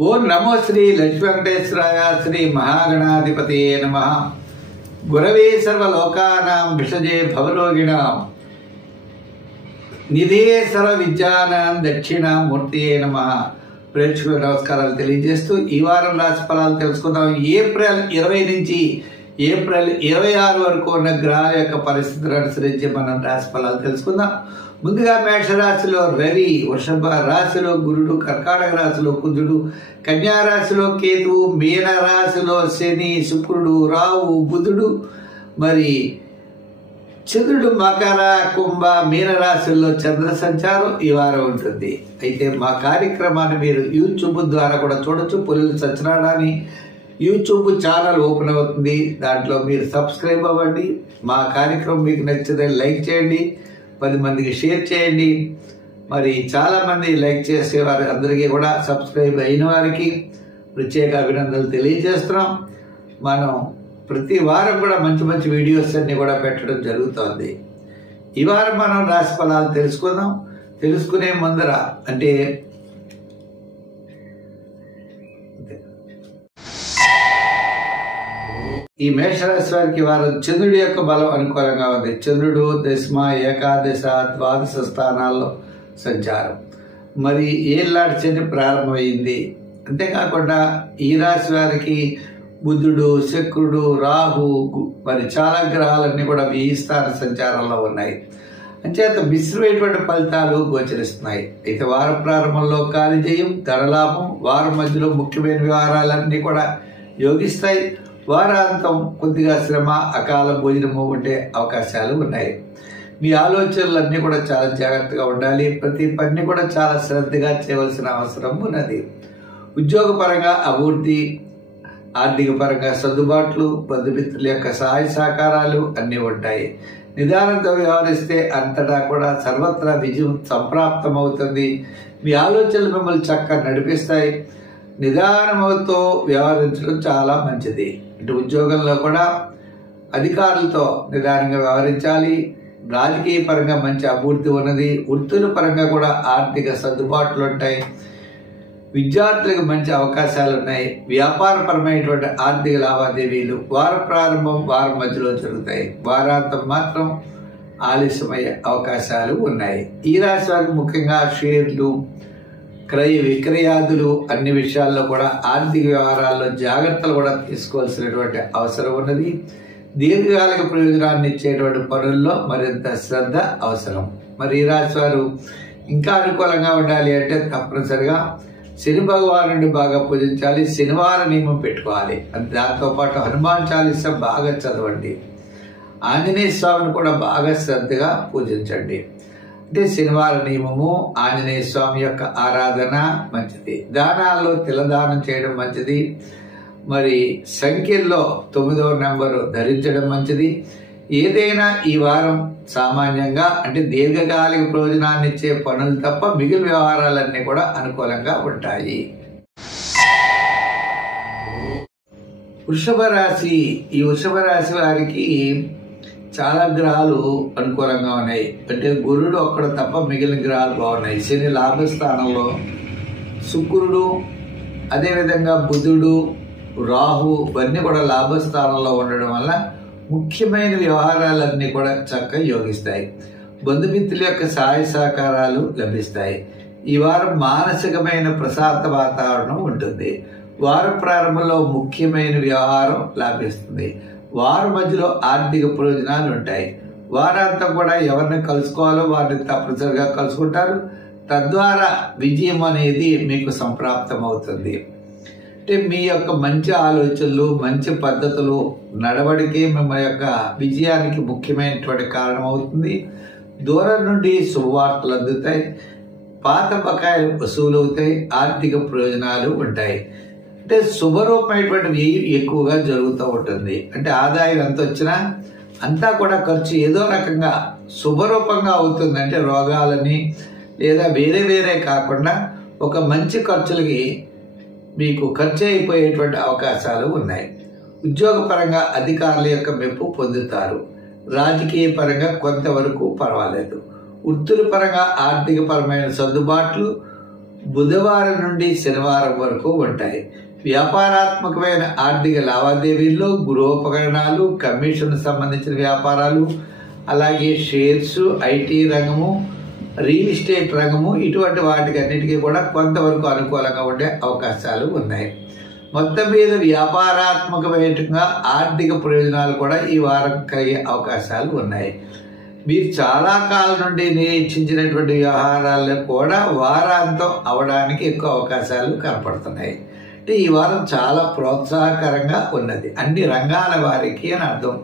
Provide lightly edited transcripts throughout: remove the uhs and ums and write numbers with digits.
ఓం నమో శ్రీ లక్ష్మీ వెంకటేశ్వరాయ శ్రీ మహాగణాధిపతయే నమః. గురవే సర్వలోకానాం విషజే భవరోగిణాం నిధే సర్వ విద్యానాం దక్షిణామూర్తియే నమః. ప్రేక్షకుల నమస్కారాలు తెలియజేస్తూ ఈ వారం రాశి ఫలాలు తెలుసుకుందాం. ఏప్రిల్ 20 నుంచి ఏప్రిల్ 26 వరకు ఉన్న గ్రహాల యొక్క పరిస్థితులను అనుసరించి మనం రాశి ఫలాలు తెలుసుకుందాం. ముందుగా మేషరాశిలో రవి, వృషభ రాశిలో గురుడు, కర్కాటక రాశిలో కుజుడు, కన్యా రాశిలో కేతువు, మీన రాశిలో శని, శుక్రుడు, రాహు, బుధుడు, మరి చంద్రుడు మకర, కుంభ, మీన రాశుల్లో చంద్ర సంచారం ఈ వారం ఉంటుంది. అయితే మా కార్యక్రమాన్ని మీరు యూట్యూబ్ ద్వారా కూడా చూడొచ్చు. పుల్లల సత్యనారాయణ యూట్యూబ్ ఛానల్ ఓపెన్ అవుతుంది. దాంట్లో మీరు సబ్స్క్రైబ్ అవ్వండి. మా కార్యక్రమం మీకు నచ్చితే లైక్ చేయండి, 10 మందికి షేర్ చేయండి. మరి చాలామంది లైక్ చేసేవారు అందరికీ కూడా సబ్స్క్రైబ్ అయిన వారికి ప్రత్యేక అభినందనలు తెలియజేస్తున్నాం. మనం ప్రతి వారం కూడా మంచి మంచి వీడియోస్ అన్ని కూడా పెట్టడం జరుగుతుంది. ఈ వారం మనం రాశి ఫలాలు తెలుసుకుందాం. తెలుసుకునే ముందర అంటే ఈ మేషరాశి వారికి వారం చంద్రుడి యొక్క బలం అనుకూలంగా ఉంది. చంద్రుడు దశమ, ఏకాదశ, ద్వాదశ స్థానాల్లో సంచారం. మరి ఏళ్ళాటి శని ప్రారంభమైంది. అంతేకాకుండా ఈ రాశి వారికి బుధుడు, శుక్రుడు, రాహు, మరి చాలా గ్రహాలన్నీ కూడా ఈ స్థాన సంచారంలో ఉన్నాయి. అంచేత మిశ్రమైనటువంటి ఫలితాలు గోచరిస్తున్నాయి. అయితే వార ప్రారంభంలో కార్యజయం, ధనలాభం, వారం మధ్యలో ముఖ్యమైన వ్యవహారాలన్నీ కూడా యోగిస్తాయి. వారాంతం కొద్దిగా శ్రమ, అకాల భోజనము ఉండే అవకాశాలు ఉన్నాయి. మీ ఆలోచనలన్నీ కూడా చాలా జాగ్రత్తగా ఉండాలి. ప్రతి పని కూడా చాలా శ్రద్ధగా చేయవలసిన అవసరం ఉన్నది. ఉద్యోగపరంగా అభివృద్ధి, ఆర్థిక పరంగా సర్దుబాట్లు, బంధుమిత్రుల యొక్క సహాయ సహకారాలు అన్నీ ఉంటాయి. నిదానంతో వ్యవహరిస్తే అంతటా కూడా సర్వత్రా విజయం సంప్రాప్తమవుతుంది. మీ ఆలోచనలు మిమ్మల్ని చక్కగా నడిపిస్తాయి. నిదానంతో వ్యవహరించడం చాలా మంచిది. ఇటు ఉద్యోగంలో కూడా అధికారులతో నిదానంగా వ్యవహరించాలి. రాజకీయ పరంగా మంచి అభివృద్ధి ఉన్నది. వృత్తుల పరంగా కూడా ఆర్థిక సర్దుబాట్లు ఉంటాయి. విద్యార్థులకు మంచి అవకాశాలు ఉన్నాయి. వ్యాపారపరమైనటువంటి ఆర్థిక లావాదేవీలు వార ప్రారంభం, వారం మధ్యలో జరుగుతాయి. వారాంతం మాత్రం ఆలస్యమయ్యే అవకాశాలు ఉన్నాయి. ఈ రాశి వారికి ముఖ్యంగా షేర్లు, క్రయ విక్రయాదులు అన్ని విషయాల్లో కూడా ఆర్థిక వ్యవహారాల్లో జాగ్రత్తలు కూడా తీసుకోవాల్సినటువంటి అవసరం ఉన్నది. దీర్ఘకాలిక ప్రయోజనాన్ని ఇచ్చేటువంటి పనుల్లో మరింత శ్రద్ధ అవసరం. మరి ఈ రాశి వారు ఇంకా అనుకూలంగా ఉండాలి అంటే తప్పనిసరిగా శని భగవానుడిని బాగా పూజించాలి. శనివారం నియమం పెట్టుకోవాలి. దాంతోపాటు హనుమాన్ చాలీసా బాగా చదవండి. ఆంజనేయ స్వామిని కూడా బాగా శ్రద్ధగా పూజించండి. అంటే శనివార నియమము, ఆంజనేయ స్వామి యొక్క ఆరాధన మంచిది. దానాల్లో తిలదానం చేయడం మంచిది. మరి సంఖ్యల్లో 9వ నెంబరు ధరించడం మంచిది. ఏదైనా ఈ వారం సామాన్యంగా అంటే దీర్ఘకాలిక ప్రయోజనాన్ని ఇచ్చే పనులు తప్ప మిగిలిన వ్యవహారాలన్నీ కూడా అనుకూలంగా ఉంటాయి. వృషభ రాశి, ఈ వృషభ రాశి వారికి చాలా గ్రహాలు అనుకూలంగా ఉన్నాయి. అంటే గురుడు ఒక్కడ తప్ప మిగిలిన గ్రహాలు బాగున్నాయి. శని లాభస్థానంలో, శుక్రుడు, అదేవిధంగా బుధుడు, రాహు ఇవన్నీ కూడా లాభస్థానంలో ఉండడం వల్ల ముఖ్యమైన వ్యవహారాలన్నీ కూడా చక్కగా యోగిస్తాయి. బంధుమిత్రుల యొక్క సహాయ సహకారాలు లభిస్తాయి. ఈ వారం మానసికమైన ప్రశాంత వాతావరణం ఉంటుంది. వార ప్రారంభంలో ముఖ్యమైన వ్యవహారం లాభిస్తుంది. వారం మధ్యలో ఆర్థిక ప్రయోజనాలు ఉంటాయి. వారాంతం కూడా ఎవరిని కలుసుకోవాలో వారిని తప్పనిసరిగా కలుసుకుంటారు. తద్వారా విజయం అనేది మీకు సంప్రాప్తం అవుతుంది. అంటే మీ యొక్క మంచి ఆలోచనలు, మంచి పద్ధతులు, నడవడికే మిమ్మల్ని యొక్క విజయానికి ముఖ్యమైనటువంటి కారణం అవుతుంది. దూరం నుండి శుభవార్తలు అందుతాయి. పాత బకాయిలు వసూలు అవుతాయి. ఆర్థిక ప్రయోజనాలు ఉంటాయి. అంటే శుభరూపమైనటువంటి వ్యయం ఎక్కువగా జరుగుతూ ఉంటుంది. అంటే ఆదాయం ఎంత వచ్చినా అంతా కూడా ఖర్చు ఏదో రకంగా శుభరూపంగా అవుతుంది. అంటే రోగాలని లేదా వేరే కాకుండా ఒక మంచి ఖర్చులకి మీకు ఖర్చు అయిపోయేటువంటి అవకాశాలు ఉన్నాయి. ఉద్యోగపరంగా అధికారుల యొక్క మెప్పు పొందుతారు. రాజకీయ పరంగా కొంతవరకు పర్వాలేదు. వృత్తుల పరంగా ఆర్థిక పరమైన సర్దుబాట్లు, బుధవారం నుండి శనివారం వరకు ఉంటాయి. వ్యాపారాత్మకమైన ఆర్థిక లావాదేవీల్లో గృహోపకరణాలు, కమిషన్ సంబంధించిన వ్యాపారాలు, అలాగే షేర్స్, ఐటీ రంగము, రియల్ ఎస్టేట్ రంగము, ఇటువంటి వాటికి అన్నిటికీ కూడా కొంతవరకు అనుకూలంగా ఉండే అవకాశాలు ఉన్నాయి. మొత్తం మీద వ్యాపారాత్మకమైనగా ఆర్థిక ప్రయోజనాలు కూడా ఈ వారం కలిగే అవకాశాలు ఉన్నాయి. మీరు చాలా కాలం నుండి నిరీక్షించినటువంటి వ్యవహారాల్లో కూడా వారాంతం అవడానికి ఎక్కువ అవకాశాలు కనపడుతున్నాయి. అంటే ఈ వారం చాలా ప్రోత్సాహకరంగా ఉన్నది అన్ని రంగాల వారికి అని అర్థం.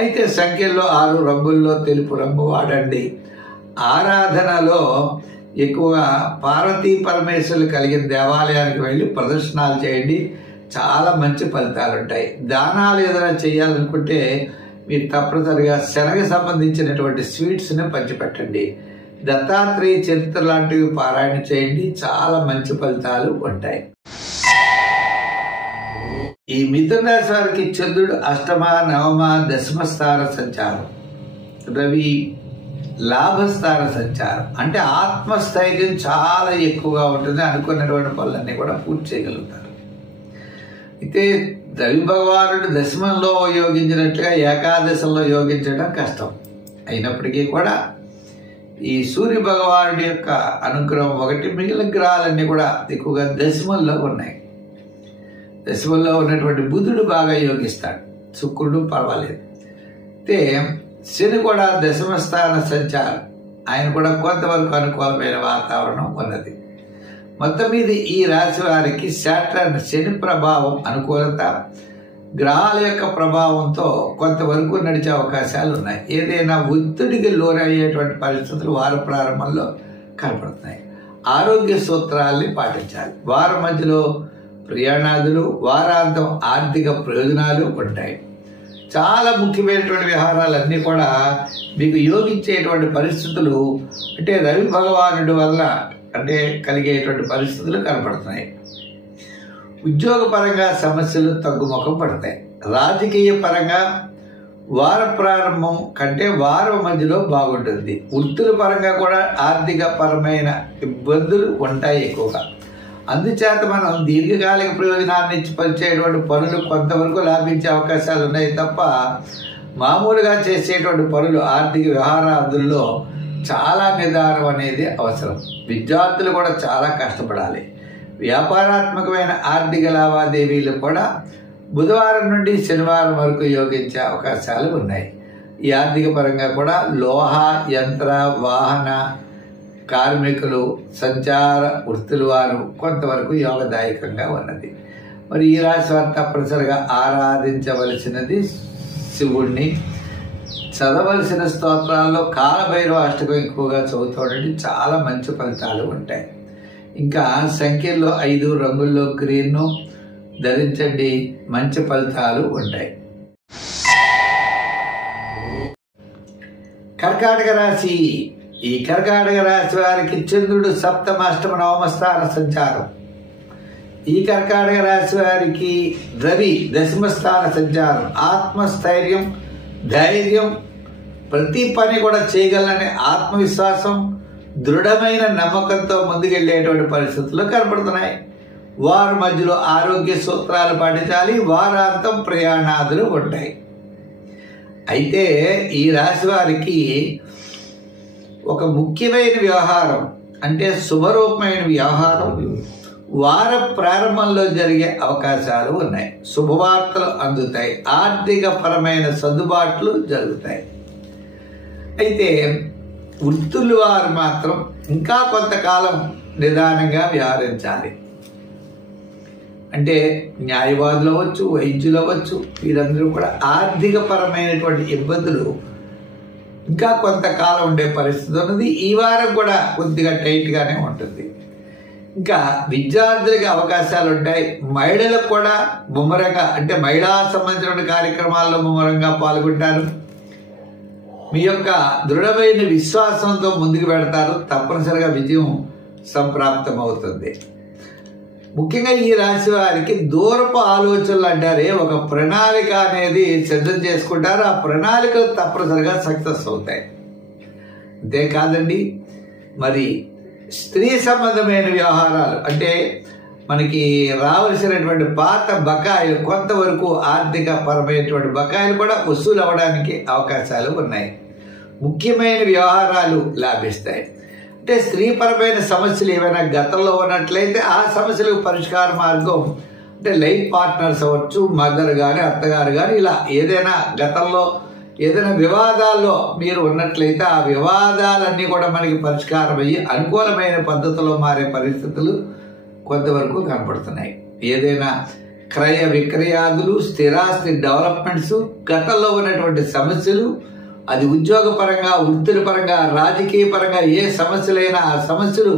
అయితే సంఖ్యల్లో 6 రంగుల్లో తెలుపు రంగు వాడండి. ఆరాధనలో ఎక్కువగా పార్వతీ పరమేశ్వరులు కలిగిన దేవాలయానికి వెళ్ళి ప్రదర్శనలు చేయండి, చాలా మంచి ఫలితాలు ఉంటాయి. దానాలు ఏదైనా చేయాలనుకుంటే మీరు తప్పనిసరిగా శనగ సంబంధించినటువంటి స్వీట్స్ని పంచిపెట్టండి. దత్తాత్రేయ చరిత్ర లాంటివి పారాయణ చేయండి, చాలా మంచి ఫలితాలు ఉంటాయి. ఈ మిథున రాశి వారికి చంద్రుడు అష్టమ, నవమ, దశమ స్థాన సంచారం, రవి లాభస్థాన సంచారం. అంటే ఆత్మస్థైర్యం చాలా ఎక్కువగా ఉంటుంది, అనుకున్నటువంటి పనులన్నీ కూడా పూర్తి చేయగలుగుతారు. అయితే రవి భగవానుడు దశమంలో యోగించినట్లుగా ఏకాదశంలో యోగించడం కష్టం. అయినప్పటికీ కూడా ఈ సూర్య భగవానుడి యొక్క అనుగ్రహం ఒకటి, మిగిలిన గ్రహాలన్నీ కూడా ఎక్కువగా దశమంలో ఉన్నాయి. దశమంలో ఉన్నటువంటి బుధుడు బాగా యోగిస్తాడు, శుక్రుడు పర్వాలేదు. అయితే శని కూడా దశమ స్థాన సంచారం, ఆయన కూడా కొంతవరకు అనుకూలమైన వాతావరణం ఉన్నది. మొత్తం మీద ఈ రాశి వారికి శాటర్న్ శని ప్రభావం అనుకూలత, గ్రహాల యొక్క ప్రభావంతో కొంతవరకు నడిచే అవకాశాలు ఉన్నాయి. ఏదైనా ఒత్తిడికి లోనయ్యేటువంటి పరిస్థితులు వార ప్రారంభంలో కనపడుతున్నాయి. ఆరోగ్య సూత్రాల్ని పాటించాలి. వారం మధ్యలో ప్రయాణాదులు, వారాంతం ఆర్థిక ప్రయోజనాలు ఉంటాయి. చాలా ముఖ్యమైనటువంటి వ్యవహారాలన్నీ కూడా మీకు యోగించేటువంటి పరిస్థితులు, అంటే రవి భగవానుడి వల్ల అంటే కలిగేటువంటి పరిస్థితులు కనపడుతున్నాయి. ఉద్యోగపరంగా సమస్యలు తగ్గుముఖం పడతాయి. రాజకీయ పరంగా వార ప్రారంభం కంటే వారం మధ్యలో బాగుంటుంది. వృత్తుల పరంగా కూడా ఆర్థిక పరమైన ఇబ్బందులు ఉంటాయి ఎక్కువగా. అందుచేత మనం దీర్ఘకాలిక ప్రయోజనాన్ని ఇచ్చి పనిచేయటువంటి పనులు కొంతవరకు లాభించే అవకాశాలు ఉన్నాయి తప్ప, మామూలుగా చేసేటువంటి పనులు ఆర్థిక వ్యవహారాదుల్లో చాలా నిదానం అనేది అవసరం. విద్యార్థులు కూడా చాలా కష్టపడాలి. వ్యాపారాత్మకమైన ఆర్థిక లావాదేవీలు కూడా బుధవారం నుండి శనివారం వరకు యోగించే అవకాశాలు ఉన్నాయి. ఈ ఆర్థిక పరంగా కూడా లోహ, యంత్ర, వాహన కార్మికులు, సంచార వృత్తుల వారు కొంతవరకు యోగదాయకంగా ఉన్నది. మరి ఈ రాశి వారు తప్పనిసరిగా ఆరాధించవలసినది శివుణ్ణి. చదవలసిన స్తోత్రాల్లో కాలభైరవ అష్టకం ఎక్కువగా చదువుతుండండి, చాలా మంచి ఫలితాలు ఉంటాయి. ఇంకా సంఖ్యల్లో 5 రంగుల్లో గ్రీన్ను ధరించండి, మంచి ఫలితాలు ఉంటాయి. కర్కాటక రాశి. ఈ కర్కాటక రాశి వారికి చంద్రుడు సప్తమ, అష్టమ, నవమ స్థాన సంచారం. ఈ కర్కాటక రాశి వారికి రవి దశమ స్థాన సంచారం. ఆత్మస్థైర్యం, ధైర్యం, ప్రతి పని కూడా చేయగలనే ఆత్మవిశ్వాసం, దృఢమైన నమ్మకంతో ముందుకెళ్లేటువంటి పరిస్థితులు కనపడుతున్నాయి. వారి మధ్యలో ఆరోగ్య సూత్రాలు పాటించాలి. వారాంతం ప్రయాణాదులు ఉంటాయి. అయితే ఈ రాశి వారికి ఒక ముఖ్యమైన వ్యవహారం, అంటే శుభరూపమైన వ్యవహారం వార ప్రారంభంలో జరిగే అవకాశాలు ఉన్నాయి. శుభవార్తలు అందుతాయి. ఆర్థిక పరమైన సర్దుబాట్లు జరుగుతాయి. అయితే వృత్తుల వారు మాత్రం ఇంకా కొంతకాలం నిదానంగా వ్యవహరించాలి. అంటే న్యాయవాదులు అవ్వచ్చు, వైద్యులు అవ్వచ్చు, వీరందరూ కూడా ఆర్థిక పరమైనటువంటి ఇబ్బందులు ఇంకా కొంతకాలం ఉండే పరిస్థితి ఉన్నది. ఈ వారం కూడా కొద్దిగా టైట్గానే ఉంటుంది. ఇంకా విద్యార్థులకి అవకాశాలు ఉంటాయి. మహిళలకు కూడా ముమ్మరంగా, అంటే మహిళా సంబంధించిన కార్యక్రమాల్లో ముమ్మరంగా పాల్గొంటారు. మీ యొక్క దృఢమైన విశ్వాసంతో ముందుకు పెడతారు. తప్పనిసరిగా విజయం సంప్రాప్తం అవుతుంది. ముఖ్యంగా ఈ రాశి వారికి దూరపు ఆలోచనలు అంటారే, ఒక ప్రణాళిక అనేది సిద్ధం చేసుకుంటారు. ఆ ప్రణాళికలు తప్పనిసరిగా సక్సెస్ అవుతాయి. అంతేకాదండి, మరి స్త్రీ సంబంధమైన వ్యవహారాలు అంటే మనకి రావలసినటువంటి పాత బకాయిలు, కొంతవరకు ఆర్థిక పరమైనటువంటి బకాయిలు కూడా వసూలు అవ్వడానికి అవకాశాలు ఉన్నాయి. ముఖ్యమైన వ్యవహారాలు లాభిస్తాయి. అంటే స్త్రీపరమైన సమస్యలు ఏమైనా గతంలో ఉన్నట్లయితే ఆ సమస్యలకు పరిష్కార మార్గం అంటే లైఫ్ పార్ట్నర్స్ అవ్వచ్చు, మదర్ కానీ అత్తగారు కానీ, ఇలా ఏదైనా గతంలో ఏదైనా వివాదాల్లో మీరు ఉన్నట్లయితే ఆ వివాదాలన్నీ కూడా మనకి పరిష్కారం అయ్యి అనుకూలమైన పద్ధతిలో మారే పరిస్థితులు కొంతవరకు కనపడుతున్నాయి. ఏదైనా క్రయ విక్రయాదులు, స్థిరాస్తి డెవలప్మెంట్స్, గతంలో ఉన్నటువంటి సమస్యలు, అది ఉద్యోగపరంగా, వృత్తుల పరంగా, రాజకీయ పరంగా ఏ సమస్యలైనా ఆ సమస్యలు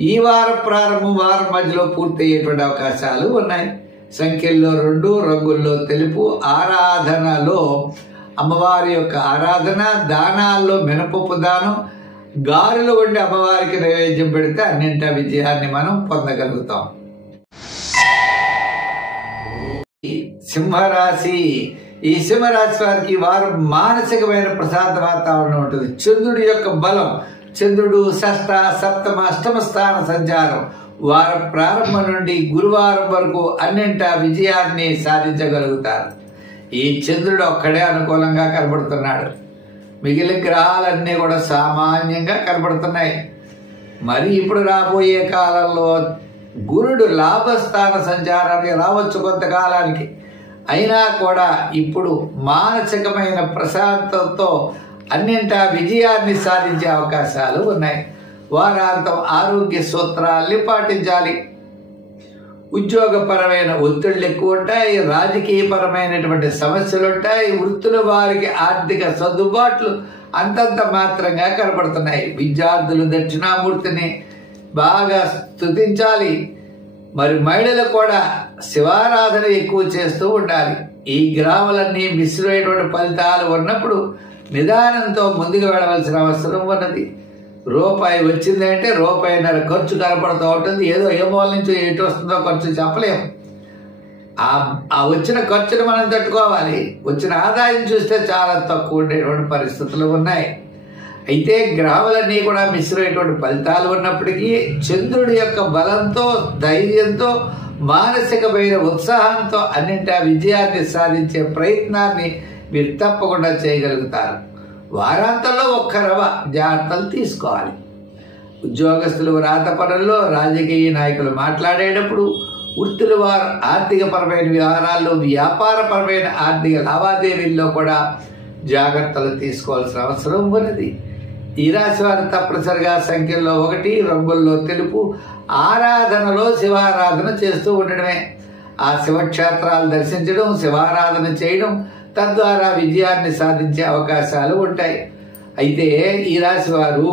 ఈ వారం ప్రారంభం, వారం మధ్యలో పూర్తయ్యేటువంటి అవకాశాలు ఉన్నాయి. సంఖ్యల్లో 2, రంగుల్లో తెలుపు, ఆరాధనలో అమ్మవారి యొక్క ఆరాధన, దానాల్లో మినపప్పు దానం, గారెలు వండి అమ్మవారికి నైవేద్యం పెడితే అన్నింటా విజయాన్ని మనం పొందగలుగుతాం. సింహరాశి. ఈ సింహరాశి వారికి వారు మానసికమైన ప్రశాంత వాతావరణం ఉంటుంది. చంద్రుడి యొక్క బలం, చంద్రుడు షష్ఠ, సప్తమ, అష్టమ స్థాన సంచారం వారం ప్రారంభం నుండి గురువారం వరకు అన్నింటా విజయాన్ని సాధించగలుగుతారు. ఈ చంద్రుడు ఒక్కడే అనుకూలంగా కనబడుతున్నాడు. మిగిలిన గ్రహాలన్నీ కూడా సామాన్యంగా కనబడుతున్నాయి. మరి ఇప్పుడు రాబోయే కాలంలో గురుడు లాభస్థాన సంచారానికి రావచ్చు కొంతకాలానికి. అయినా కూడా ఇప్పుడు మానసికమైన ప్రశాంతతతో అన్నింటా విజయాన్ని సాధించే అవకాశాలు ఉన్నాయి. వారాంతం ఆరోగ్య సూత్రాల్ని పాటించాలి. ఉద్యోగపరమైన ఒత్తిళ్లు ఎక్కువ ఉంటాయి, రాజకీయపరమైనటువంటి సమస్యలు ఉంటాయి, వృత్తుల వారికి ఆర్థిక సర్దుబాట్లు అంతంత మాత్రంగా కనపడుతున్నాయి. విద్యార్థులు దక్షిణామూర్తిని బాగా స్తుతించాలి. మరి మహిళలు కూడా శివారాధన ఎక్కువ చేస్తూ ఉండాలి. ఈ గ్రామాలన్నీ మిశ్రమైనటువంటి ఫలితాలు ఉన్నప్పుడు నిదానంతో ముందుకు వెళ్ళవలసిన అవసరం ఉన్నది. రూపాయి వచ్చింది అంటే రూపాయిన్నర ఖర్చు కనపడుతూ ఉంటుంది. ఏదో ఏ మూల నుంచి ఎటు వస్తుందో ఖర్చు చెప్పలేము. ఆ వచ్చిన ఖర్చును మనం తట్టుకోవాలి. వచ్చిన ఆదాయం చూస్తే చాలా తక్కువ ఉండేటువంటి పరిస్థితులు ఉన్నాయి. అయితే గ్రహాలన్నీ కూడా మిశ్రమైనటువంటి ఫలితాలు ఉన్నప్పటికీ చంద్రుడి యొక్క బలంతో, ధైర్యంతో, మానసికమైన ఉత్సాహంతో అన్నింటా విజయాన్ని సాధించే ప్రయత్నాన్ని మీరు తప్పకుండా చేయగలుగుతారు. వారాంతంలో ఒక్క రవ జాగ్రత్తలు తీసుకోవాలి. ఉద్యోగస్తులు రాత పనుల్లో, రాజకీయ నాయకులు మాట్లాడేటప్పుడు, వృత్తుల వారు ఆర్థికపరమైన వ్యవహారాల్లో, వ్యాపారపరమైన ఆర్థిక లావాదేవీల్లో కూడా జాగ్రత్తలు తీసుకోవాల్సిన అవసరం ఉన్నది. ఈ రాశి వారు తప్పనిసరిగా సంఖ్యల్లో 1, రంగుల్లో తెలుపు, ఆరాధనలో శివారాధన చేస్తూ ఉండడమే. ఆ శివక్షేత్రాలు దర్శించడం, శివారాధన చేయడం తద్వారా విజయాన్ని సాధించే అవకాశాలు ఉంటాయి. అయితే ఈ రాశి వారు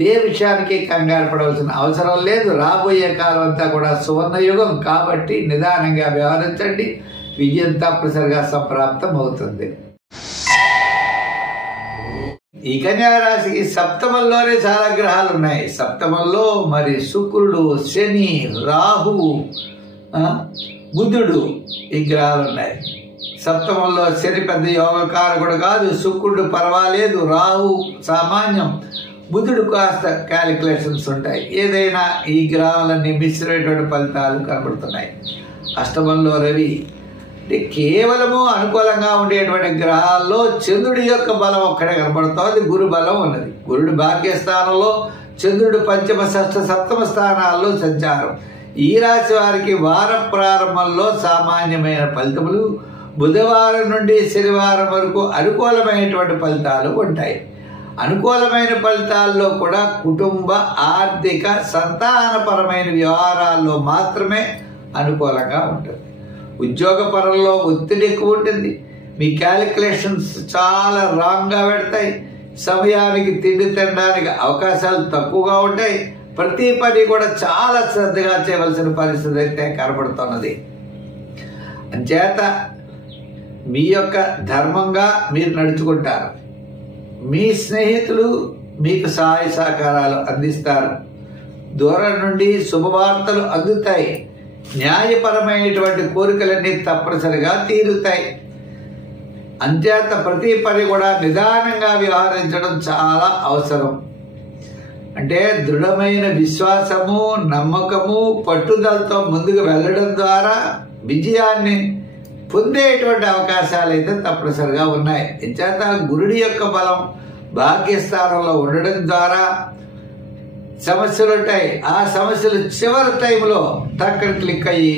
ఏ విషయానికి కంగారు పడవలసిన అవసరం లేదు. రాబోయే కాలం అంతా కూడా సువర్ణయుగం కాబట్టి నిదానంగా వ్యవహరించండి. విజయం తప్పనిసరిగా సంప్రాప్తం అవుతుంది. ఈ కన్యా రాశికి సప్తమంలోనే చాలా గ్రహాలు ఉన్నాయి. సప్తమంలో మరి శుక్రుడు, శని, రాహువు, బుధుడు ఈ గ్రహాలు ఉన్నాయి. సప్తమంలో శని పెద్ద యోగకారకుడు కాదు, శుక్రుడు పర్వాలేదు, రాహు సామాన్యం, బుధుడు కాస్త క్యాలిక్యులేషన్స్ ఉంటాయి. ఏదైనా ఈ గ్రహాలన్నీ మిశ్రమైనటువంటి ఫలితాలు కనబడుతున్నాయి. అష్టమంలో రవి. అంటే కేవలము అనుకూలంగా ఉండేటువంటి గ్రహాల్లో చంద్రుడి యొక్క బలం ఒక్కడే కనబడుతోంది. గురు బలం ఉన్నది. గురుడు భాగ్యస్థానంలో, చంద్రుడు పంచమ, షష్ఠ, సప్తమ స్థానాల్లో సంచారం. ఈ రాశి వారికి వార ప్రారంభంలో సామాన్యమైన ఫలితములు, బుధవారం నుండి శనివారం వరకు అనుకూలమైనటువంటి ఫలితాలు ఉంటాయి. అనుకూలమైన ఫలితాల్లో కూడా కుటుంబ, ఆర్థిక, సంతానపరమైన వ్యవహారాల్లో మాత్రమే అనుకూలంగా ఉంటుంది. ఉద్యోగ పరంలో ఒత్తిడి ఎక్కువ ఉంటుంది. మీ క్యాలిక్యులేషన్స్ చాలా రాంగ్గా పెడతాయి. సమయానికి తిండి తినడానికి అవకాశాలు తక్కువగా ఉంటాయి. ప్రతి పని కూడా చాలా శ్రద్ధగా చేయవలసిన పరిస్థితి అయితే కనబడుతున్నది. అంచేత మీ యొక్క ధర్మంగా మీరు నడుచుకుంటారు. మీ స్నేహితులు మీకు సహాయ సహకారాలు అందిస్తారు. దూరం నుండి శుభవార్తలు అందుతాయి. న్యాయపరమైనటువంటి కోరికలన్నీ తప్పనిసరిగా తీరుతాయి. అంచేత ప్రతి పని కూడా నిదానంగా వ్యవహరించడం చాలా అవసరం. అంటే దృఢమైన విశ్వాసము, నమ్మకము, పట్టుదలతో ముందుకు వెళ్ళడం ద్వారా విజయాన్ని పొందేటువంటి అవకాశాలు అయితే తప్పనిసరిగా ఉన్నాయి. ఎంచేత గురుడి యొక్క బలం భాగ్యస్థానంలో ఉండడం ద్వారా సమస్యలు ఉంటాయి. ఆ సమస్యలు చివరి టైంలో టక్కన క్లిక్ అయ్యి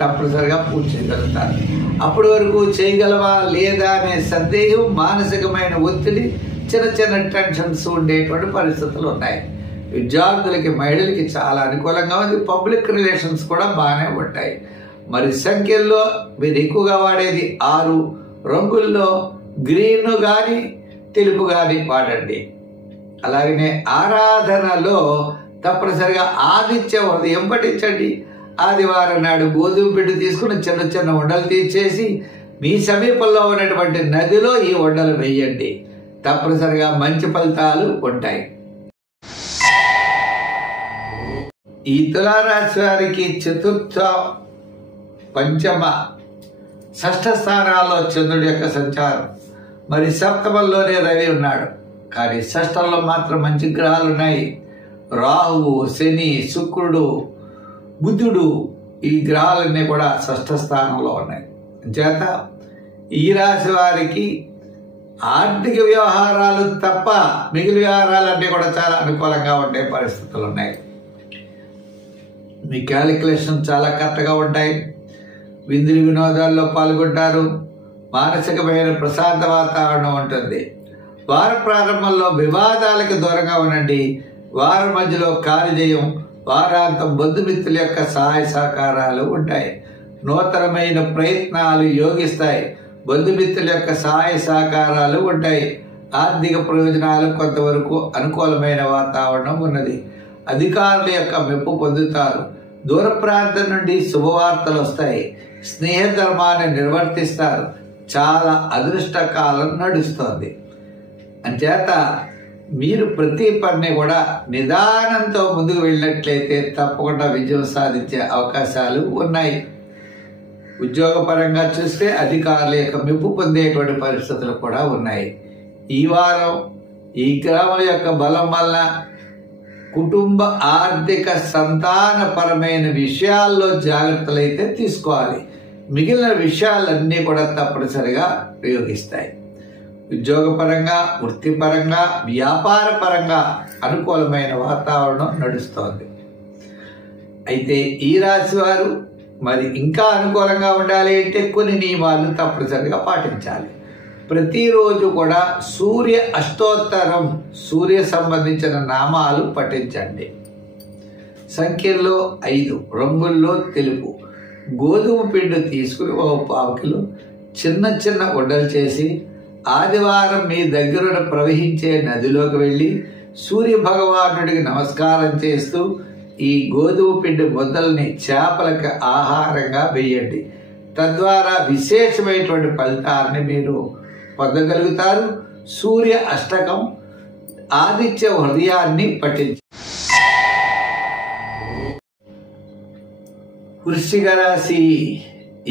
తప్పనిసరిగా పూర్తి చేయగలుగుతారు. అప్పటి వరకు చేయగలవా లేదా అనే సందేహం, మానసికమైన ఒత్తిడి, చిన్న చిన్న టెన్షన్స్ ఉండేటువంటి పరిస్థితులు ఉన్నాయి. విద్యార్థులకి, మహిళలకి చాలా అనుకూలంగా ఉంది. పబ్లిక్ రిలేషన్స్ కూడా బాగానే ఉంటాయి. మరి సంఖ్యల్లో మీరు ఎక్కువగా వాడేది 6. రంగుల్లో గ్రీన్ కానీ తెలుపు కానీ వాడండి. అలాగనే ఆరాధనలో తప్పనిసరిగా ఆదిత్య హృదయం పఠించండి. ఆదివారం నాడు గోధుమ పిండి తీసుకుని చిన్న చిన్న ఉండలు తీసేసి మీ సమీపంలో ఉన్నటువంటి నదిలో ఈ ఉండలు వేయండి. తప్పనిసరిగా మంచి ఫలితాలు ఉంటాయి. ఈ తులారాశి వారికి చతుర్థ, పంచమ, షష్ఠ స్థానాల్లో చంద్రుడి యొక్క సంచారం. మరి సప్తమంలోనే రవి ఉన్నాడు. కానీ షష్ఠంలో మాత్రం మంచి గ్రహాలు ఉన్నాయి. రాహువు, శని, శుక్రుడు, బుధుడు, ఈ గ్రహాలన్నీ కూడా షష్ఠ స్థానంలో ఉన్నాయి. చేత ఈ రాశి వారికి ఆర్థిక వ్యవహారాలు తప్ప మిగిలిన వ్యవహారాలన్నీ కూడా చాలా అనుకూలంగా ఉండే పరిస్థితులు ఉన్నాయి. మీ క్యాలిక్యులేషన్ చాలా కరెక్ట్గా ఉంటాయి. విందు వినోదాల్లో పాల్గొంటారు. మానసికమైన ప్రశాంత వాతావరణం ఉంటుంది. వార ప్రారంభంలో వివాదాలకు దూరంగా ఉండండి. వారం మధ్యలో కార్యజయం, వారాంతం బంధుమిత్రుల యొక్క సహాయ సహకారాలు ఉంటాయి. నూతనమైన ప్రయత్నాలు యోగిస్తాయి. బంధుమిత్రుల యొక్క సహాయ సహకారాలు ఉంటాయి. ఆర్థిక ప్రయోజనాలు కొంతవరకు అనుకూలమైన వాతావరణం ఉన్నది. అధికారుల యొక్క మెప్పు పొందుతారు. దూర ప్రాంతం నుండి శుభవార్తలు వస్తాయి. స్నేహ ధర్మాన్ని నిర్వర్తిస్తారు. చాలా అదృష్ట కాలం నడుస్తోంది. అంచేత మీరు ప్రతి పని కూడా నిదానంతో ముందుకు వెళ్ళినట్లయితే తప్పకుండా విజయం సాధించే అవకాశాలు ఉన్నాయి. ఉద్యోగపరంగా చూస్తే అధికారుల యొక్క మెప్పు పొందేటువంటి పరిస్థితులు కూడా ఉన్నాయి. ఈ వారం ఈ గ్రహం యొక్క బలం వల్ల కుటుంబ, ఆర్థిక, సంతానపరమైన విషయాల్లో జాగ్రత్తలు అయితే తీసుకోవాలి. మిగిలిన విషయాలన్నీ కూడా తప్పనిసరిగా ఉపయోగిస్తాయి. ఉద్యోగపరంగా, వృత్తిపరంగా, వ్యాపార పరంగా అనుకూలమైన వాతావరణం నడుస్తోంది. అయితే ఈ రాశి వారు మరి ఇంకా అనుకూలంగా ఉండాలి అంటే కొన్ని నియమాలు తప్పనిసరిగా పాటించాలి. ప్రతిరోజు కూడా సూర్య అష్టోత్తరం, సూర్య సంబంధించిన నామాలు పఠించండి. సంఖ్యల్లో 5, రంగుల్లో తెలుపు. గోధుమ పిండి తీసుకుని 1 పావు కిలో చిన్న చిన్న ఉండలు చేసి ఆదివారం మీ దగ్గర ప్రవహించే నదిలోకి వెళ్ళి సూర్య భగవానుడికి నమస్కారం చేస్తూ ఈ గోధుమ పిండి ముద్దల్ని చేపలకు ఆహారంగా వేయండి. తద్వారా విశేషమైనటువంటి ఫలితాన్ని మీరు పొందగలుగుతారు. సూర్య అష్టకం, ఆదిత్య హృదయాన్ని పఠించి. వృశ్చిక రాశి.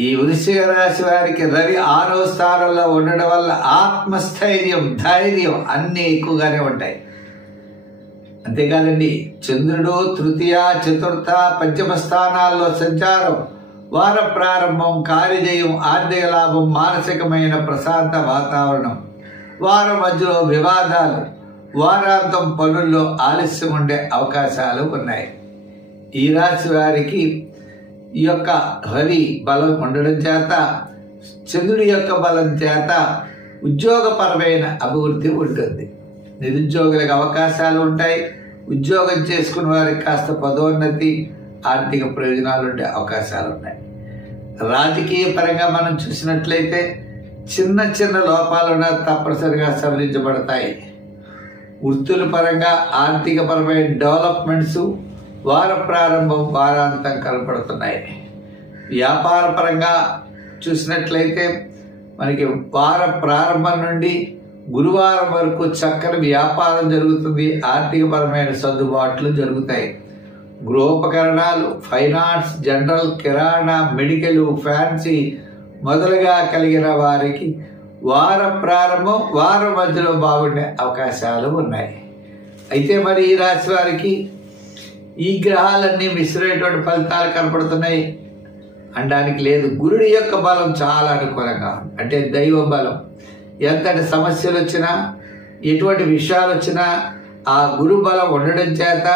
ఈ వృశ్చిక రాశి వారికి రవి 6వ స్థానంలో ఉండడం వల్ల ఆత్మస్థైర్యం, ధైర్యం అన్నీ ఎక్కువగానే ఉంటాయి. అంతేకాదండి, చంద్రుడు తృతీయ, చతుర్థ, పంచమ స్థానాల్లో సంచారం. వార ప్రారంభం, కార్యజయం, ఆర్థిక లాభం, మానసికమైన ప్రశాంత వాతావరణం. వారం మధ్యలో వివాదాలు, వారాంతం పనుల్లో ఆలస్యం ఉండే అవకాశాలు ఉన్నాయి. ఈ రాశి వారికి ఈ యొక్క రవి బలం ఉండడం చేత, చంద్రుడి యొక్క బలం చేత ఉద్యోగపరమైన అభివృద్ధి ఉంటుంది. నిరుద్యోగులకు అవకాశాలు ఉంటాయి. ఉద్యోగం చేసుకున్న వారికి కాస్త పదోన్నతి, ఆర్థిక ప్రయోజనాలు ఉండే అవకాశాలు ఉన్నాయి. రాజకీయ పరంగా మనం చూసినట్లయితే చిన్న చిన్న లోపాలున్న తప్పనిసరిగా సవరించబడతాయి. వృత్తుల పరంగా ఆర్థిక పరమైన డెవలప్మెంట్స్ వార ప్రారంభం, వారాంతం కనపడుతున్నాయి. వ్యాపార పరంగా చూసినట్లయితే మనకి వార ప్రారంభం నుండి గురువారం వరకు చక్కని వ్యాపారం జరుగుతుంది. ఆర్థికపరమైన సర్దుబాట్లు జరుగుతాయి. గృహోపకరణాలు, ఫైనాన్స్, జనరల్, కిరాణా, మెడికల్, ఫ్యాన్సీ మొదలుగా కలిగిన వారికి వార ప్రారంభం, వారం మధ్యలో బాగుండే అవకాశాలు ఉన్నాయి. అయితే మరి ఈ రాశి వారికి ఈ గ్రహాలన్నీ మిశ్రమైనటువంటి ఫలితాలు కనపడుతున్నాయి అనడానికి లేదు. గురుడి యొక్క బలం చాలా అనుకూలంగా ఉంది. అంటే దైవ బలం. ఎంతటి సమస్యలు వచ్చినా, ఎటువంటి విషయాలు వచ్చినా ఆ గురు బలం ఉండడం చేత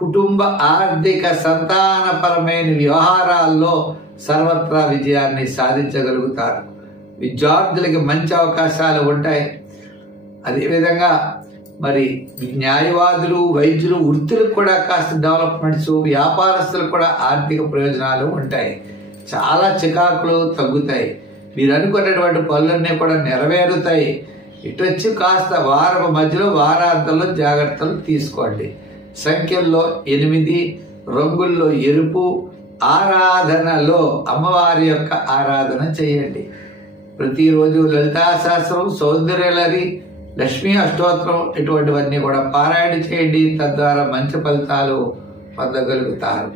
కుటుంబ ఆర్థిక సంతానపరమైన వ్యవహారాల్లో సర్వత్రా విజయాన్ని సాధించగలుగుతారు. విద్యార్థులకి మంచి అవకాశాలు ఉంటాయి. అదేవిధంగా మరి న్యాయవాదులు, వైద్యులు, వృత్తులకు కూడా కాస్త డెవలప్మెంట్స్, వ్యాపారస్తులకు కూడా ఆర్థిక ప్రయోజనాలు ఉంటాయి. చాలా చికాకులు తగ్గుతాయి. మీరు అనుకున్నటువంటి పనులన్నీ కూడా నెరవేరుతాయి. ఇటు వచ్చి కాస్త వారం మధ్యలో వారాంతంలో జాగ్రత్తలు తీసుకోండి. సంఖ్యల్లో 8, రంగుల్లో ఎరుపు, ఆరాధనలో అమ్మవారి యొక్క ఆరాధన చేయండి. ప్రతిరోజు లలితా శాస్త్రం, సౌందర్యలహరి, లక్ష్మీ అష్టోత్తరం ఇటువంటివన్నీ కూడా పారాయణ చేయండి. తద్వారా మంచి ఫలితాలు పొందగలుగుతారు.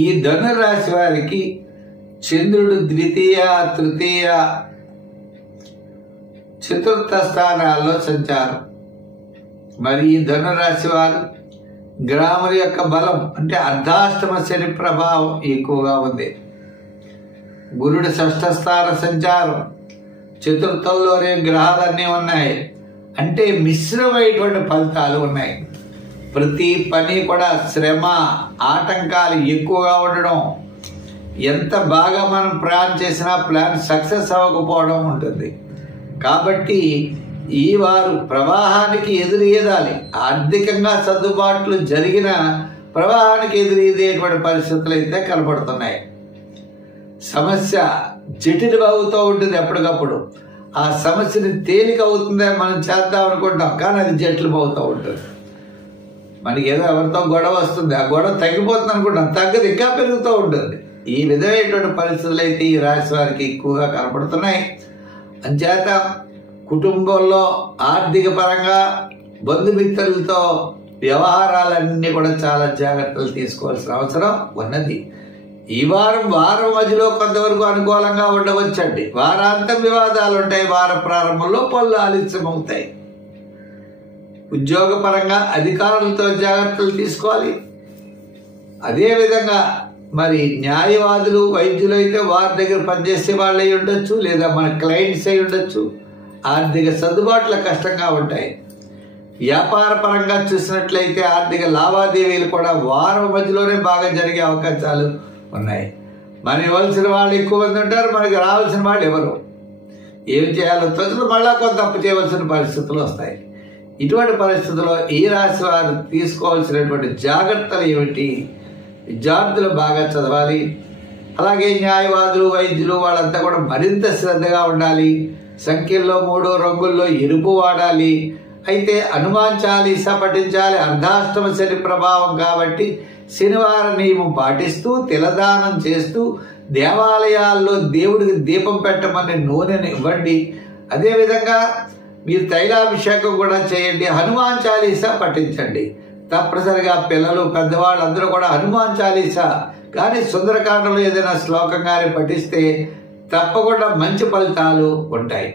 ఈ ధనురాశి వారికి చంద్రుడు ద్వితీయ, తృతీయ, చతుర్థ స్థానాల్లో సంచారం. మరి ఈ ధనురాశి వారు గ్రహముల యొక్క బలం అంటే అర్ధాష్టమ శని ప్రభావం ఎక్కువగా ఉంది. గురుడు షష్ఠ స్థాన సంచారం, చతుర్థంలోనే గ్రహాలన్నీ ఉన్నాయి. అంటే మిశ్రమైనటువంటి ఫలితాలు ఉన్నాయి. ప్రతి పని కూడా శ్రమ, ఆటంకాలు ఎక్కువగా ఉండడం, ఎంత బాగా మనం ప్లాన్ చేసినా ప్లాన్ సక్సెస్ అవ్వకపోవడం ఉంటుంది. కాబట్టి ఈ వారు ప్రవాహానికి ఎదురీదాలి. ఆర్థికంగా సర్దుబాట్లు జరిగిన ప్రవాహానికి ఎదురీదేటువంటి పరిస్థితులు అయితే కనపడుతున్నాయి. సమస్య జటిలం అవుతూ ఉంటుంది. ఎప్పటికప్పుడు ఆ సమస్యని తేలిక అవుతుందని మనం చేద్దాం అనుకుంటాం, కానీ అది జటిలం అవుతూ ఉంటుంది. మనకి ఏదో ఎవరితో గొడవ వస్తుంది, ఆ గొడవ తగ్గిపోతుంది అనుకుంటాం, తగ్గదు, ఇంకా పెరుగుతూ ఉంటుంది. ఈ విధమైనటువంటి పరిస్థితులు అయితే ఈ రాశి వారికి ఎక్కువగా కనపడుతున్నాయి. అంచేత కుటుంబంలో ఆర్థిక పరంగా బంధుమిత్రులతో వ్యవహారాలన్నీ కూడా చాలా జాగ్రత్తలు తీసుకోవాల్సిన అవసరం ఉన్నది. ఈ వారం మధ్యలో కొంతవరకు అనుకూలంగా ఉండవచ్చండి. వారాంతం వివాదాలు ఉంటాయి. వార ప్రారంభంలో పనులు ఆలస్యం అవుతాయి. ఉద్యోగపరంగా అధికారులతో జాగ్రత్తలు తీసుకోవాలి. అదేవిధంగా మరి న్యాయవాదులు, వైద్యులు అయితే వారి దగ్గర పనిచేసే వాళ్ళు అయి ఉండొచ్చు, లేదా మన క్లయింట్స్ అయి ఉండొచ్చు. ఆర్థిక సర్దుబాట్లు కష్టంగా ఉంటాయి. వ్యాపార పరంగా చూసినట్లయితే ఆర్థిక లావాదేవీలు కూడా వారం మధ్యలోనే బాగా జరిగే అవకాశాలు ఉన్నాయి. మనం ఇవ్వాల్సిన వాళ్ళు ఎక్కువ మంది ఉంటారు, మనకి రావాల్సిన వాళ్ళు ఎవరు. ఏం చేయాలో తొలుత మళ్ళా కొంత తప్పు చేయవలసిన పరిస్థితులు వస్తాయి. ఇటువంటి పరిస్థితుల్లో ఈ రాశి వారు తీసుకోవాల్సినటువంటి జాగ్రత్తలు ఏమిటి? విద్యార్థులు బాగా చదవాలి. అలాగే న్యాయవాదులు, వైద్యులు వాళ్ళంతా కూడా మరింత శ్రద్ధగా ఉండాలి. సంఖ్యల్లో 3 రంగుల్లో ఎరుపు వాడాలి. అయితే హనుమాన్ చాలీసా పఠించాలి. అర్ధాష్టమ శని ప్రభావం కాబట్టి శనివారం నియమం పాటిస్తూ, తిలదానం చేస్తూ, దేవాలయాల్లో దేవుడికి దీపం పెట్టమని నూనెను ఇవ్వండి. అదేవిధంగా మీరు తైలాభిషేకం కూడా చేయండి. హనుమాన్ చాలీసా పఠించండి. తప్పనిసరిగా పిల్లలు, పెద్దవాళ్ళు అందరూ కూడా హనుమాన్ చాలీసా కానీ సుందరకాండలో ఏదైనా శ్లోకం కానీ పఠిస్తే తప్పకుండా మంచి ఫలితాలు ఉంటాయి.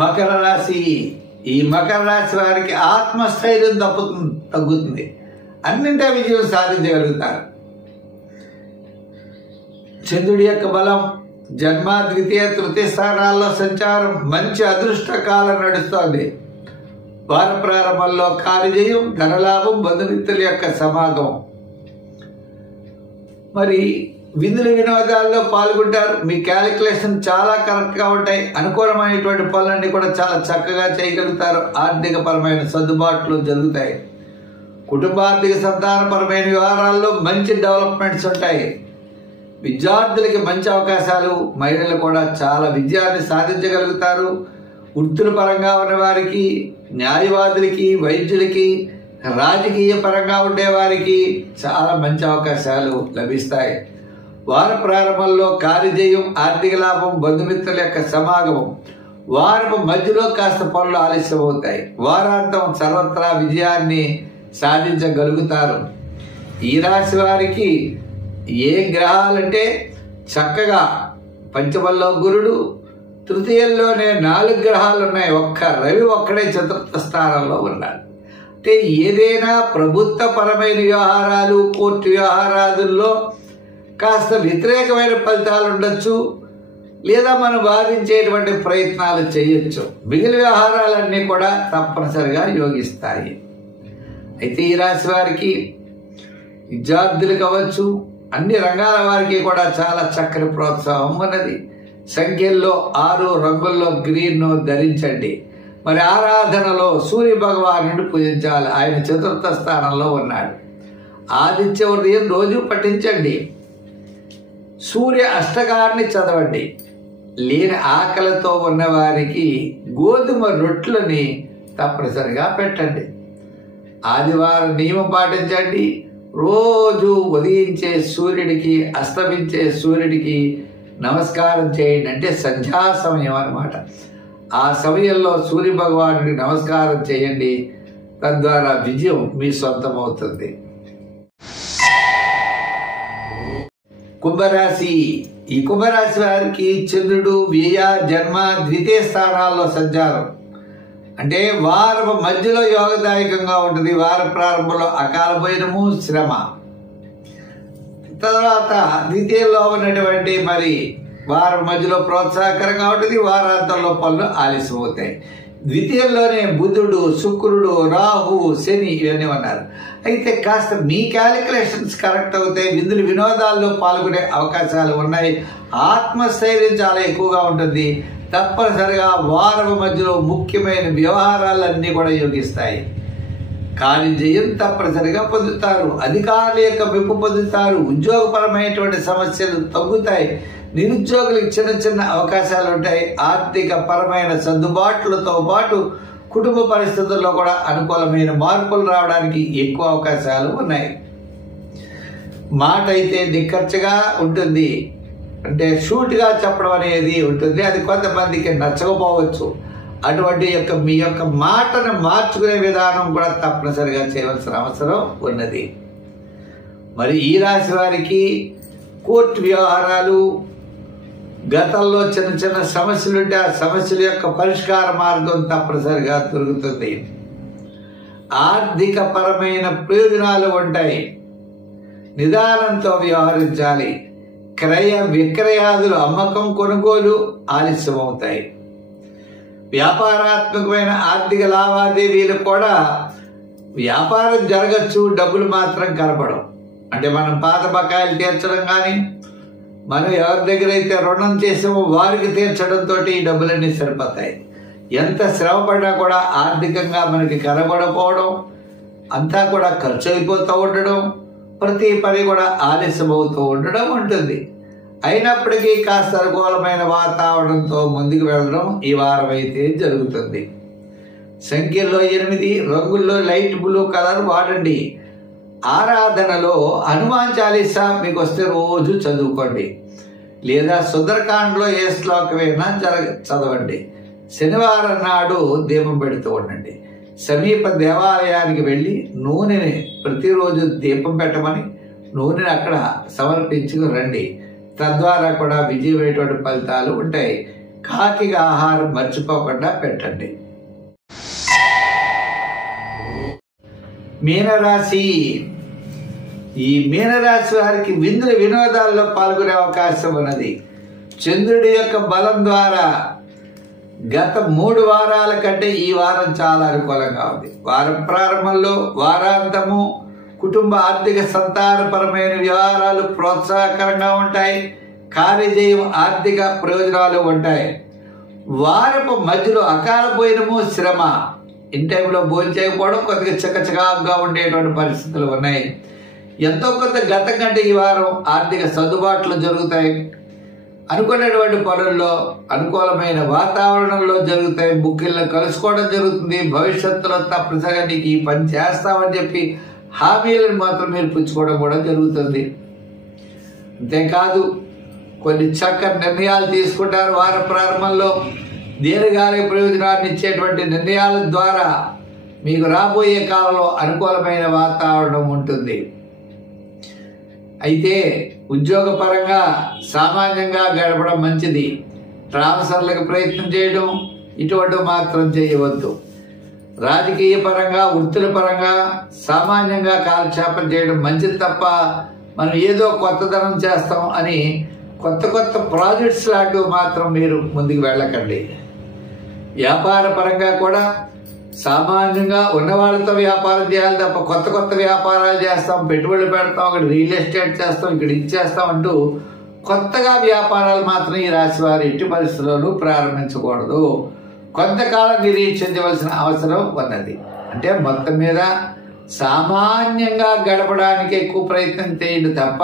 మకర రాశి. ఈ మకర రాశి వారికి ఆత్మస్థైర్యం తగ్గుతుంది. అన్నింటా విజయం సాధించగలుగుతారు. చంద్రుడి యొక్క బలం జన్మ, ద్వితీయ, తృతీయ స్థానాల్లో సంచారం మంచి అదృష్ట కాలం నడుస్తోంది. వార ప్రారంభంలో కార్యజయం, ధనలాభం, బంధుమిత్రుల యొక్క సమాగమం. మరి విందుల వినోదాల్లో పాల్గొంటారు. మీ క్యాలిక్యులేషన్ చాలా కరెక్ట్గా ఉంటాయి. అనుకూలమైనటువంటి పనులన్నీ కూడా చాలా చక్కగా చేయగలుగుతారు. ఆర్థిక పరమైన సర్దుబాట్లు జరుగుతాయి. కుటుంబార్థిక సంతానపరమైన వ్యవహారాల్లో మంచి డెవలప్మెంట్స్ ఉంటాయి. విద్యార్థులకి మంచి అవకాశాలు, మహిళలు కూడా చాలా విజయాన్ని సాధించగలుగుతారు. వృత్తుల పరంగా ఉన్న వారికి, న్యాయవాదులకి, వైద్యులకి, రాజకీయ పరంగా ఉండేవారికి చాలా మంచి అవకాశాలు లభిస్తాయి. వార ప్రారంభంలో కార్యజయం, ఆర్థిక లాభం, బంధుమిత్రుల యొక్క సమాగమం. వారపు మధ్యలో కాస్త పనులు ఆలస్యం అవుతాయి. వారాంతం సర్వత్రా విజయాన్ని సాధించగలుగుతారు. ఈ రాశి వారికి ఏ గ్రహాలంటే చక్కగా పంచమంలో గురుడు, తృతీయంలోనే 4 గ్రహాలు ఉన్నాయి. ఒక్క రవి ఒక్కడే చతుర్థ స్థానంలో ఉన్నాడు. అంటే ఏదైనా ప్రభుత్వపరమైన వ్యవహారాలు, కోర్టు వ్యవహారాదుల్లో కాస్త వ్యతిరేకమైన ఫలితాలు ఉండొచ్చు, లేదా మనం వాదించేటువంటి ప్రయత్నాలు చేయొచ్చు. మిగిలిన వ్యవహారాలన్నీ కూడా తప్పనిసరిగా యోగిస్తాయి. అయితే ఈ రాశి వారికి, విద్యార్థులు కావచ్చు, అన్ని రంగాల వారికి కూడా చాలా చక్కని ప్రోత్సాహం ఉన్నది. సంఖ్యల్లో 6, రంగుల్లో గ్రీన్ ధరించండి. మరి ఆరాధనలో సూర్య భగవానుడిని పూజించాలి. ఆయన చతుర్థ స్థానంలో ఉన్నాడు. ఆదిత్య ఉదయం రోజు పఠించండి. సూర్య అష్టకాన్ని చదవండి. లేని ఆకలితో ఉన్న వారికి గోధుమ రొట్లని తప్పనిసరిగా పెట్టండి. ఆదివారం నియమం పాటించండి. రోజు ఉదయించే సూర్యుడికి, అస్తమించే సూర్యుడికి నమస్కారం చేయండి. అంటే సంధ్యా సమయం అన్నమాట. ఆ సమయంలో సూర్య భగవానుడికి నమస్కారం చేయండి. తద్వారా విజయం మీ సొంతమవుతుంది. కుంభరాశి. ఈ కుంభరాశి వారికి చంద్రుడు వ్యయ, జన్మ, ద్వితీయ స్థానాల్లో సంచారం. అంటే వారం మధ్యలో యోగదాయకంగా ఉంటుంది. వార ప్రారంభంలో అకాల భోజనము, శ్రమ. తర్వాత ద్వితీయంలో ఉన్నటువంటి మరి వారం మధ్యలో ప్రోత్సాహకరంగా ఉంటుంది. వారాంతంలో పనులు ఆలస్యం అవుతాయి. ద్వితీయంలోనే బుధుడు, శుక్రుడు, రాహు, శని ఇవన్నీ ఉన్నారు. అయితే కాస్త మీ క్యాలిక్యులేషన్స్ కరెక్ట్ అవుతాయి. విందులు వినోదాల్లో పాల్గొనే అవకాశాలు ఉన్నాయి. ఆత్మస్థైర్యం చాలా ఎక్కువగా ఉంటుంది. తప్పనిసరిగా వారం మధ్యలో ముఖ్యమైన వ్యవహారాలన్నీ కూడా యోగిస్తాయి. కార్యజయం తప్పనిసరిగా పొందుతారు. అధికారుల యొక్క మెప్పు పొందుతారు. ఉద్యోగపరమైనటువంటి సమస్యలు తగ్గుతాయి. నిరుద్యోగులకు చిన్న చిన్న అవకాశాలు ఉంటాయి. ఆర్థిక పరమైన సర్దుబాట్లతో పాటు కుటుంబ పరిస్థితుల్లో కూడా అనుకూలమైన మార్పులు రావడానికి ఎక్కువ అవకాశాలు ఉన్నాయి. మాట అయితే నిక్కర్చగా ఉంటుంది. అంటే షూట్గా చెప్పడం అనేది ఉంటుంది. అది కొంతమందికి నచ్చకపోవచ్చు. అటువంటి మీ యొక్క మాటను మార్చుకునే విధానం కూడా తప్పనిసరిగా చేయవలసిన అవసరం ఉన్నది. మరి ఈ రాశి వారికి కోర్టు వ్యవహారాలు, గతంలో చిన్న చిన్న సమస్యలు ఉంటే ఆ సమస్యల యొక్క పరిష్కార మార్గం తప్పనిసరిగా దొరుకుతుంది. ఆర్థిక పరమైన ప్రయోజనాలు ఉంటాయి. నిదానంతో వ్యవహరించాలి. క్రయ విక్రయాదులు, అమ్మకం, కొనుగోలు ఆలస్యం అవుతాయి. వ్యాపారాత్మకమైన ఆర్థిక లావాదేవీలు కూడా వ్యాపారం జరగచ్చు, డబ్బులు మాత్రం కనపడవు. అంటే మనం పాత బకాయిలు తీర్చడం కానీ, మనం ఎవరి దగ్గర అయితే రుణం చేసామో వారికి తీర్చడంతో ఈ డబ్బులన్నీ సరిపోతాయి. ఎంత శ్రమ పడినా కూడా ఆర్థికంగా మనకి కనబడకపోవడం, అంతా కూడా ఖర్చు అయిపోతూ ఉండడం, ప్రతి పని కూడా ఆలస్యం అవుతూ ఉండడం ఉంటుంది. అయినప్పటికీ కాస్త అనుకూలమైన వాతావరణంతో ముందుకు వెళ్ళడం ఈ వారం అయితే జరుగుతుంది. సంఖ్యల్లో 8, రంగుల్లో లైట్ బ్లూ కలర్ వాడండి. ఆరాధనలో హనుమాన్ చాలీసా మీకు వస్తే రోజు చదువుకోండి, లేదా సుందరకాండలో ఏ శ్లోకమైనా చదవండి. శనివారం నాడు దీపం పెడుతూ ఉండండి. సమీప దేవాలయానికి వెళ్ళి నూనెని ప్రతిరోజు దీపం పెట్టమని నూనెని అక్కడ సమర్పించుకు రండి. తద్వారా కూడా విజయమైనటువంటి ఫలితాలు ఉంటాయి. కాకిగా ఆహారం మర్చిపోకుండా పెట్టండి. మీనరాశి. ఈ మీనరాశి వారికి విందుల వినోదాల్లో పాల్గొనే అవకాశం ఉన్నది. చంద్రుడి యొక్క బలం ద్వారా గత 3 వారాల కంటే ఈ వారం చాలా అనుకూలంగా ఉంది. వారం ప్రారంభంలో, వారాంతము కుటుంబ ఆర్థిక సంతానపరమైన వ్యవహారాలు ప్రోత్సాహకరంగా ఉంటాయి. కార్యజయం, ఆర్థిక ప్రయోజనాలు ఉంటాయి. వారపు మధ్యలో అకాల భోజనము, శ్రమ. ఇన్ టైంలో భోజనం చేయకపోవడం, కొద్దిగా చకచకాగా ఉండేటువంటి పరిస్థితులు ఉన్నాయి. ఎంతో కొంత గతం కంటే ఈ వారం ఆర్థిక సర్దుబాట్లు జరుగుతాయి. అనుకున్నటువంటి పనుల్లో అనుకూలమైన వాతావరణంలో జరుగుతాయి. ముఖ్యంగా కలుసుకోవడం జరుగుతుంది. భవిష్యత్తులో తప్పనిసరిగా నీకు ఈ పని చేస్తామని చెప్పి హామీలను మాత్రం మీరు పుచ్చుకోవడం కూడా జరుగుతుంది. అంతేకాదు కొన్ని చక్కని నిర్ణయాలు తీసుకుంటారు. వార ప్రారంభంలో దీర్ఘకాలిక ప్రయోజనాన్ని ఇచ్చేటువంటి నిర్ణయాల ద్వారా మీకు రాబోయే కాలంలో అనుకూలమైన వాతావరణం ఉంటుంది. అయితే ఉద్యోగపరంగా సామాన్యంగా గడపడం మంచిది. ట్రాన్స్ఫర్లకు ప్రయత్నం చేయడం ఇటువంటి మాత్రం చేయవద్దు. రాజకీయ పరంగా వృత్తుల పరంగా సామాన్యంగా కాలక్షేపం చేయడం మంచిది తప్ప మనం ఏదో కొత్తదనం చేస్తాం అని కొత్త కొత్త ప్రాజెక్ట్స్ లాంటివి మాత్రం మీరు ముందుకు వెళ్ళకండి. వ్యాపార పరంగా కూడా సామాన్యంగా ఉన్న వాళ్ళతో వ్యాపారం చేయాలి తప్ప కొత్త కొత్త వ్యాపారాలు చేస్తాం, పెట్టుబడులు పెడతాం, ఇక్కడ రియల్ ఎస్టేట్ చేస్తాం, ఇక్కడ ఇచ్చేస్తాం అంటూ కొత్తగా వ్యాపారాలు మాత్రం ఈ రాశి వారు ఎట్టి పరిస్థితుల్లోనూ ప్రారంభించకూడదు. కొంతకాలం నిరీక్షించవలసిన అవసరం ఉన్నది. అంటే మొత్తం మీద సామాన్యంగా గడపడానికి ఎక్కువ ప్రయత్నం చేయండి తప్ప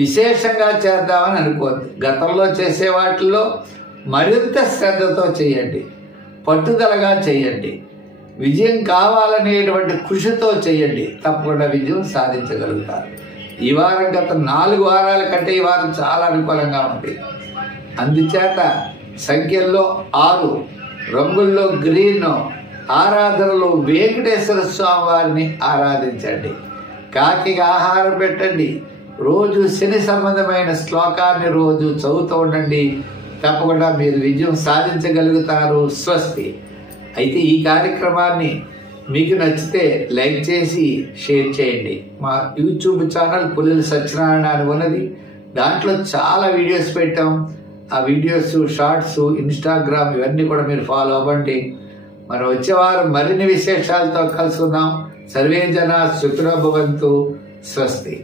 విశేషంగా చేద్దామని అనుకోవద్దు. గతంలో చేసే వాటిల్లో మరింత శ్రద్ధతో చేయండి, పట్టుదలగా చేయండి, విజయం కావాలనేటువంటి కృషితో చేయండి. తప్పకుండా విజయం సాధించగలుగుతారు. ఈ వారం గత 4 వారాల కంటే ఈ వారం చాలా అనుకూలంగా ఉంది. అందుచేత సంఖ్యల్లో 6, రంగుల్లో గ్రీన్, ఆరాధనలో వెంకటేశ్వర స్వామి వారిని ఆరాధించండి. కాకికి ఆహారం పెట్టండి. రోజు శని సంబంధమైన శ్లోకాన్ని రోజు చదువుతూ ఉండండి. తప్పకుండా మీరు విజయం సాధించగలుగుతారు. స్వస్తి. అయితే ఈ కార్యక్రమాన్ని మీకు నచ్చితే లైక్ చేసి షేర్ చేయండి. మా యూట్యూబ్ ఛానల్ పుల్లెల సత్యనారాయణ అని ఉన్నది. దాంట్లో చాలా వీడియోస్ పెట్టాం. ఆ వీడియోస్, షార్ట్స్, ఇన్స్టాగ్రామ్ ఇవన్నీ కూడా మీరు ఫాలో అవ్వండి. మనం వచ్చేవారం మరిన్ని విశేషాలతో కలుసుకుందాం. సర్వే జన సుఖినో భవంతు. స్వస్తి.